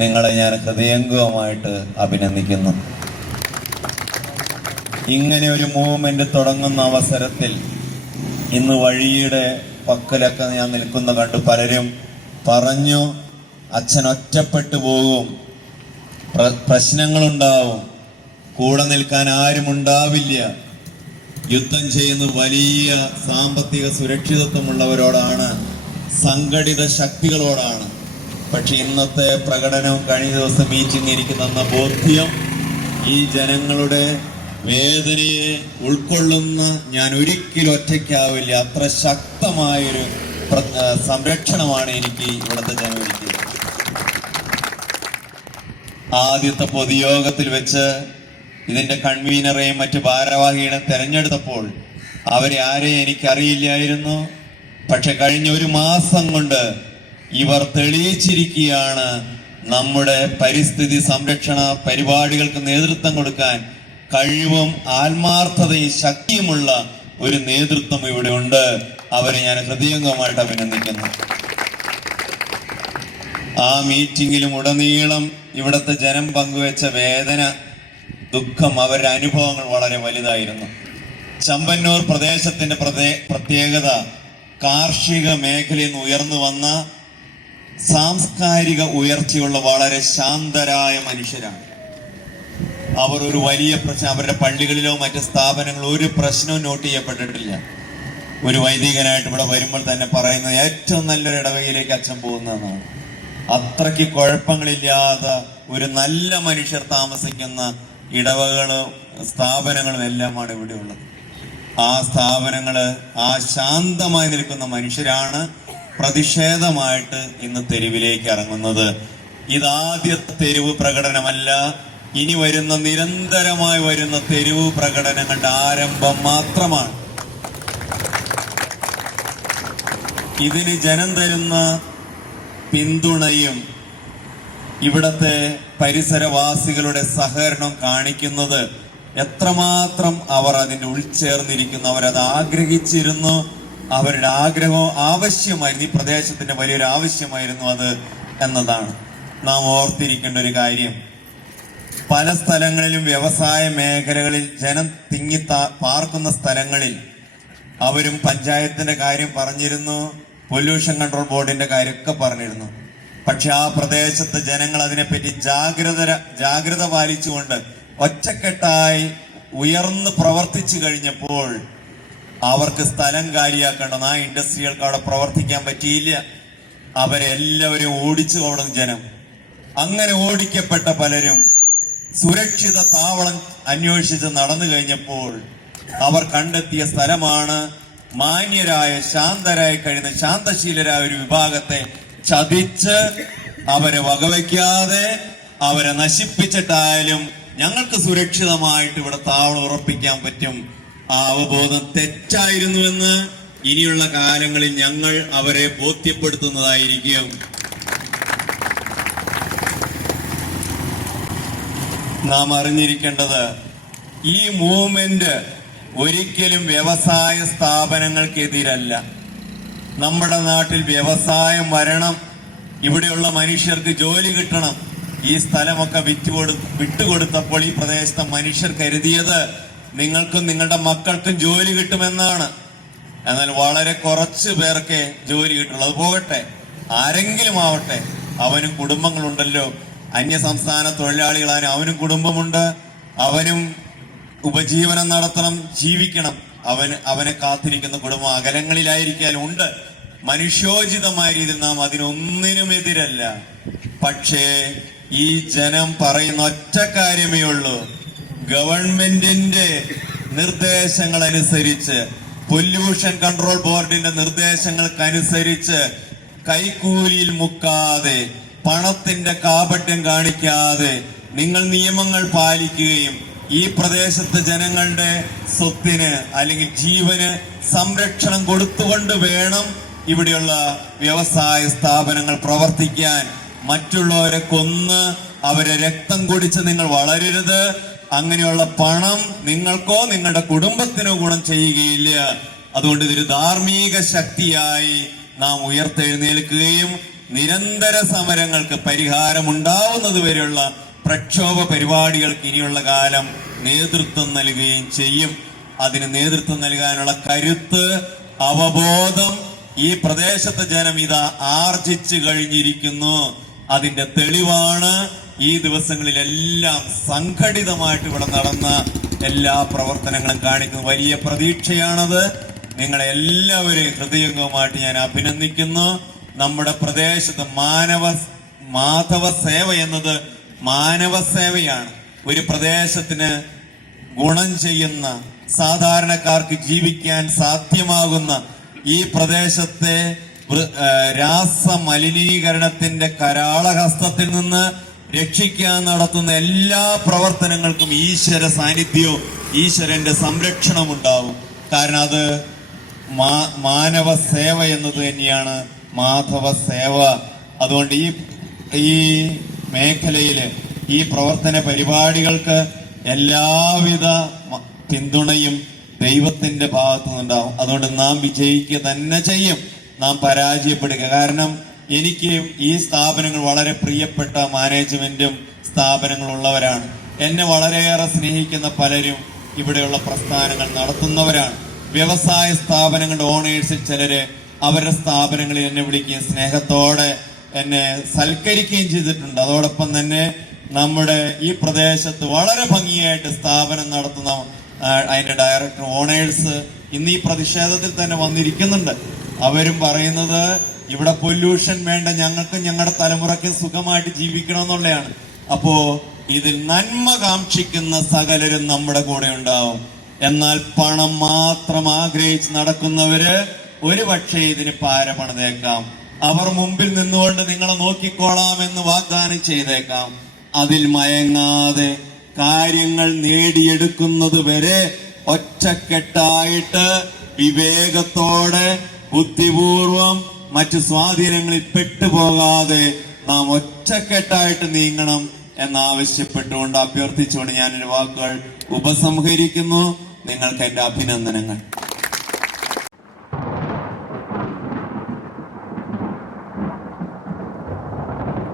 നിങ്ങളെ ഞാൻ ഹൃദയംഗമായിട്ട് അഭിനന്ദിക്കുന്നു. ഇങ്ങനെ ഒരു മൂവ്മെന്റ് തുടങ്ങുന്ന അവസരത്തിൽ ഇന്ന് വഴിയുടെ പക്കലൊക്കെ ഞാൻ നിൽക്കുന്ന കണ്ടു. പലരും പറഞ്ഞു അച്ഛൻ ഒറ്റപ്പെട്ടു പോകും, പ്രശ്നങ്ങളുണ്ടാവും, കൂടെ നിൽക്കാൻ ആരും ഉണ്ടാവില്ല. യുദ്ധം ചെയ്യുന്ന വലിയ സാമ്പത്തിക സുരക്ഷിതത്വമുള്ളവരോടാണ്, സംഘടിത ശക്തികളോടാണ്. പക്ഷെ ഇന്നത്തെ പ്രകടനവും കഴിഞ്ഞ ദിവസം മീറ്റിംഗ് എനിക്ക് തന്ന ബോധ്യം, ഈ ജനങ്ങളുടെ വേദനയെ ഉൾക്കൊള്ളുന്ന ഞാൻ ഒരിക്കലും ഒറ്റയ്ക്കാവില്ല. അത്ര ശക്തമായൊരു സംരക്ഷണമാണ് എനിക്ക് ഇവിടുത്തെ ജനം ഒരുക്കിയത്. ആദ്യത്തെ പൊതുയോഗത്തിൽ വെച്ച് ഇതിന്റെ കൺവീനറെയും മറ്റു ഭാരവാഹികളെയും തെരഞ്ഞെടുത്തപ്പോൾ അവരെ ആരെയും എനിക്കറിയില്ലായിരുന്നു. പക്ഷെ കഴിഞ്ഞ ഒരു മാസം കൊണ്ട് ഇവർ തെളിയിച്ചിരിക്കുകയാണ് നമ്മുടെ പരിസ്ഥിതി സംരക്ഷണ പരിപാടികൾക്ക് നേതൃത്വം കൊടുക്കാൻ കഴിവും ആത്മാർത്ഥതയും ശക്തിയുമുള്ള ഒരു നേതൃത്വം ഇവിടെ ഉണ്ട്. അവരെ ഞാൻ ഹൃദയംഗമായിട്ട് അഭിനന്ദിക്കുന്നു. ആ മീറ്റിംഗിലും ഉടനീളം ഇവിടുത്തെ ജനം പങ്കുവെച്ച വേദന, ദുഃഖം, അവരുടെ അനുഭവങ്ങൾ വളരെ വലുതായിരുന്നു. ചമ്പന്നൂർ പ്രദേശത്തിന്റെ പ്രത്യേകത കാർഷിക മേഖലയിൽ നിന്ന് ഉയർന്നു വന്ന സാംസ്കാരിക ഉയർച്ചയുള്ള വളരെ ശാന്തരായ മനുഷ്യരാണ്. അവർ ഒരു വലിയ പ്രശ്നം, അവരുടെ പള്ളികളിലോ മറ്റ് സ്ഥാപനങ്ങളോ ഒരു പ്രശ്നവും നോട്ട് ചെയ്യപ്പെട്ടിട്ടില്ല. ഒരു വൈദികനായിട്ട് ഇവിടെ വരുമ്പോൾ തന്നെ പറയുന്നത് ഏറ്റവും നല്ലൊരു ഇടവകയിലേക്ക് അച്ഛൻ പോകുന്നതെന്നാണ്. അത്രയ്ക്ക് കുഴപ്പങ്ങളില്ലാതെ ഒരു നല്ല മനുഷ്യർ താമസിക്കുന്ന ഇടവകളും സ്ഥാപനങ്ങളും എല്ലാമാണ് ഇവിടെ ഉള്ളത്. ആ സ്ഥാപനങ്ങള്, ആ ശാന്തമായി നിൽക്കുന്ന മനുഷ്യരാണ് പ്രതിഷേധമായിട്ട് ഇന്ന് തെരുവിലേക്ക് ഇറങ്ങുന്നത്. ഇതാദ്യത്തെ തെരുവ് പ്രകടനമല്ല, ഇനി വരുന്ന നിരന്തരമായി വരുന്ന തെരുവ് പ്രകടനങ്ങളുടെ ആരംഭം മാത്രമാണ്. ഇതിന് ജനം തരുന്ന പിന്തുണയും ഇവിടത്തെ പരിസരവാസികളുടെ സഹകരണം കാണിക്കുന്നത് എത്രമാത്രം അവർ അതിൻ്റെ ഉൾച്ചേർന്നിരിക്കുന്നു, അവരത് ആഗ്രഹിച്ചിരുന്നു, അവരുടെ ആഗ്രഹം ആവശ്യമായിരുന്നു, ഈ പ്രദേശത്തിന്റെ വലിയൊരു ആവശ്യമായിരുന്നു അത് എന്നതാണ് നാം ഓർത്തിരിക്കേണ്ട ഒരു കാര്യം. പല സ്ഥലങ്ങളിലും വ്യവസായ മേഖലകളിൽ ജനം പാർക്കുന്ന സ്ഥലങ്ങളിൽ അവരും പഞ്ചായത്തിന്റെ കാര്യം പറഞ്ഞിരുന്നു, പൊല്യൂഷൻ കൺട്രോൾ ബോർഡിന്റെ കാര്യമൊക്കെ പറഞ്ഞിരുന്നു. പക്ഷെ ആ പ്രദേശത്ത് ജനങ്ങൾ അതിനെപ്പറ്റി ജാഗ്രത പാലിച്ചുകൊണ്ട് ഒറ്റക്കെട്ടായി ഉയർന്ന് പ്രവർത്തിച്ചു കഴിഞ്ഞപ്പോൾ അവർക്ക് സ്ഥലം കാലിയാക്കേണ്ടത്, ആ ഇൻഡസ്ട്രികൾക്ക് അവിടെ പ്രവർത്തിക്കാൻ പറ്റിയില്ല. അവരെല്ലാവരും ഓടിച്ചു കൊടുക്കും ജനം. അങ്ങനെ ഓടിക്കപ്പെട്ട പലരും സുരക്ഷിത താവളം അന്വേഷിച്ച് നടന്നു കഴിഞ്ഞപ്പോൾ അവർ കണ്ടെത്തിയ സ്ഥലമാണ് മാന്യരായ, ശാന്തരായി കഴിയുന്ന, ശാന്തശീലരായ ഒരു വിഭാഗത്തെ ചതിച്ച് അവരെ വകവയ്ക്കാതെ അവരെ നശിപ്പിച്ചിട്ടായാലും ഞങ്ങൾക്ക് സുരക്ഷിതമായിട്ട് ഇവിടെ താവളം ഉറപ്പിക്കാൻ പറ്റും. ആ അവബോധം തെറ്റായിരുന്നുവെന്ന് ഇനിയുള്ള കാലങ്ങളിൽ ഞങ്ങൾ അവരെ ബോധ്യപ്പെടുത്തുന്നതായിരിക്കും. നാം അറിഞ്ഞിരിക്കേണ്ടത്, ഈ മൂവ്മെന്റ് ഒരിക്കലും വ്യവസായ സ്ഥാപനങ്ങൾക്കെതിരല്ല. നമ്മുടെ നാട്ടിൽ വ്യവസായം വരണം, ഇവിടെയുള്ള മനുഷ്യർക്ക് ജോലി കിട്ടണം. ഈ സ്ഥലമൊക്കെ വിട്ടുകൊടുത്തപ്പോൾ ഈ പ്രദേശത്തെ മനുഷ്യർ കരുതിയത് നിങ്ങൾക്കും നിങ്ങളുടെ മക്കൾക്കും ജോലി കിട്ടുമെന്നാണ്. എന്നാൽ വളരെ കുറച്ച് പേർക്ക് ജോലി കിട്ടുള്ളൂ. അത് പോകട്ടെ, ആരെങ്കിലും ആവട്ടെ, അവനും കുടുംബങ്ങളുണ്ടല്ലോ. അന്യ സംസ്ഥാന തൊഴിലാളികളാണ്, അവനും കുടുംബമുണ്ട്, അവനും ഉപജീവനം നടത്തണം, ജീവിക്കണം. അവനെ കാത്തിരിക്കുന്ന കുടുംബം അകലങ്ങളിലായിരിക്കാനും ഉണ്ട്. മനുഷ്യോചിതമായ രീതിയിൽ നാം അതിനൊന്നിനും എതിരല്ല. പക്ഷേ ഈ ജനം പറയുന്ന ഒറ്റ കാര്യമേ ഉള്ളൂ, ഗവൺമെന്റിന്റെ നിർദ്ദേശങ്ങൾ അനുസരിച്ച്, പൊല്യൂഷൻ കൺട്രോൾ ബോർഡിന്റെ നിർദ്ദേശങ്ങൾക്കനുസരിച്ച് കൈക്കൂലിയിൽ മുക്കാതെ, പണത്തിന്റെ കാപട്യം കാണിക്കാതെ നിങ്ങൾ നിയമങ്ങൾ പാലിക്കുകയും ഈ പ്രദേശത്തെ ജനങ്ങളുടെ സ്വത്തിന് അല്ലെങ്കിൽ ജീവന് സംരക്ഷണം കൊടുത്തുകൊണ്ട് വേണം ഇവിടെയുള്ള വ്യവസായ സ്ഥാപനങ്ങൾ പ്രവർത്തിക്കാൻ. മറ്റുള്ളവരെ കൊന്ന് അവരെ രക്തം കുടിച്ച് നിങ്ങൾ വളരരുത്. അങ്ങനെയുള്ള പണം നിങ്ങൾക്കോ നിങ്ങളുടെ കുടുംബത്തിനോ ഗുണം ചെയ്യുകയില്ല. അതുകൊണ്ട് ഇതൊരു ധാർമ്മിക ശക്തിയായി നാം ഉയർത്തെഴുന്നേൽക്കുകയും നിരന്തര സമരങ്ങൾക്ക് പരിഹാരമുണ്ടാവുന്നത് വരെയുള്ള പ്രക്ഷോഭ പരിപാടികൾക്ക് ഇനിയുള്ള കാലം നേതൃത്വം നൽകുകയും ചെയ്യും. അതിന് നേതൃത്വം നൽകാനുള്ള കരുത്ത്, അവബോധം ഈ പ്രദേശത്തെ ജനം ഇതാ ആർജിച്ചു കഴിഞ്ഞിരിക്കുന്നു. അതിന്റെ തെളിവാണ് ഈ ദിവസങ്ങളിലെല്ലാം സംഘടിതമായിട്ട് ഇവിടെ നടന്ന എല്ലാ പ്രവർത്തനങ്ങളും കാണിക്കുന്നു. വലിയ പ്രതീക്ഷയാണത്. നിങ്ങളെ എല്ലാവരെയും ഹൃദയംഗമായിട്ട് ഞാൻ അഭിനന്ദിക്കുന്നു. നമ്മുടെ പ്രദേശത്ത് മാധവ സേവ എന്നത് മാനവ സേവയാണ്. ഒരു പ്രദേശത്തിന് ഗുണം ചെയ്യുന്ന, സാധാരണക്കാർക്ക് ജീവിക്കാൻ സാധ്യമാകുന്ന ഈ പ്രദേശത്തെ രാസമലിനീകരണത്തിന്റെ കരാളഹസ്തത്തിൽ നിന്ന് രക്ഷിക്കാൻ നടത്തുന്ന എല്ലാ പ്രവർത്തനങ്ങൾക്കും ഈശ്വര സാന്നിധ്യവും ഈശ്വരന്റെ സംരക്ഷണം ഉണ്ടാവും. കാരണം അത് മാനവ സേവ എന്നത് തന്നെയാണ് മാധവ സേവ. അതുകൊണ്ട് ഈ മേഖലയില് ഈ പ്രവർത്തന പരിപാടികൾക്ക് എല്ലാവിധ പിന്തുണയും ദൈവത്തിന്റെ ഭാഗത്തു നിന്നുണ്ടാവും. അതുകൊണ്ട് നാം വിജയിക്കുക തന്നെ ചെയ്യും, നാം പരാജയപ്പെടുക. കാരണം എനിക്ക് ഈ സ്ഥാപനങ്ങൾ വളരെ പ്രിയപ്പെട്ട മാനേജ്മെന്റും സ്ഥാപനങ്ങളുള്ളവരാണ്. എന്നെ വളരെയേറെ സ്നേഹിക്കുന്ന പലരും ഇവിടെയുള്ള പ്രസ്ഥാനങ്ങൾ നടത്തുന്നവരാണ്. വ്യവസായ സ്ഥാപനങ്ങളുടെ ഓണേഴ്സിൽ ചിലര് അവരുടെ സ്ഥാപനങ്ങളിൽ എന്നെ വിളിക്കുകയും സ്നേഹത്തോടെ എന്നെ സൽക്കരിക്കുകയും ചെയ്തിട്ടുണ്ട്. അതോടൊപ്പം തന്നെ നമ്മുടെ ഈ പ്രദേശത്ത് വളരെ ഭംഗിയായിട്ട് സ്ഥാപനം നടത്തുന്ന അതിന്റെ ഡയറക്ടർ, ഓണേഴ്സ് ഇന്ന് ഈ പ്രതിഷേധത്തിൽ തന്നെ വന്നിരിക്കുന്നുണ്ട്. അവരും പറയുന്നത് ഇവിടെ പൊല്യൂഷൻ വേണ്ട, ഞങ്ങൾക്കും ഞങ്ങളുടെ തലമുറയ്ക്കും സുഖമായിട്ട് ജീവിക്കണമെന്നുള്ളതാണ്. അപ്പോ ഇതിൽ നന്മ കാക്ഷിക്കുന്ന സകലരും നമ്മുടെ കൂടെ ഉണ്ടാവും. എന്നാൽ പണം മാത്രം ആഗ്രഹിച്ച് നടക്കുന്നവര് ഒരു പക്ഷേ ഇതിന് പാര പണിതേക്കാം. അവർ മുമ്പിൽ നിന്നുകൊണ്ട് നിങ്ങളെ നോക്കിക്കോളാം എന്ന് വാഗ്ദാനം ചെയ്തേക്കാം. അതിൽ മയങ്ങാതെ കാര്യങ്ങൾ നേടിയെടുക്കുന്നത് വരെ ഒറ്റക്കെട്ടായിട്ട് വിവേകത്തോടെ ബുദ്ധിപൂർവം മറ്റു സ്വാധീനങ്ങളിൽ പെട്ടുപോകാതെ നാം ഒറ്റക്കെട്ടായിട്ട് നീങ്ങണം എന്നാവശ്യപ്പെട്ടുകൊണ്ട്, അഭ്യർത്ഥിച്ചുകൊണ്ട് ഞാനൊരു വാക്കുകൾ ഉപസംഹരിക്കുന്നു. നിങ്ങൾക്ക് എന്റെ അഭിനന്ദനങ്ങൾ.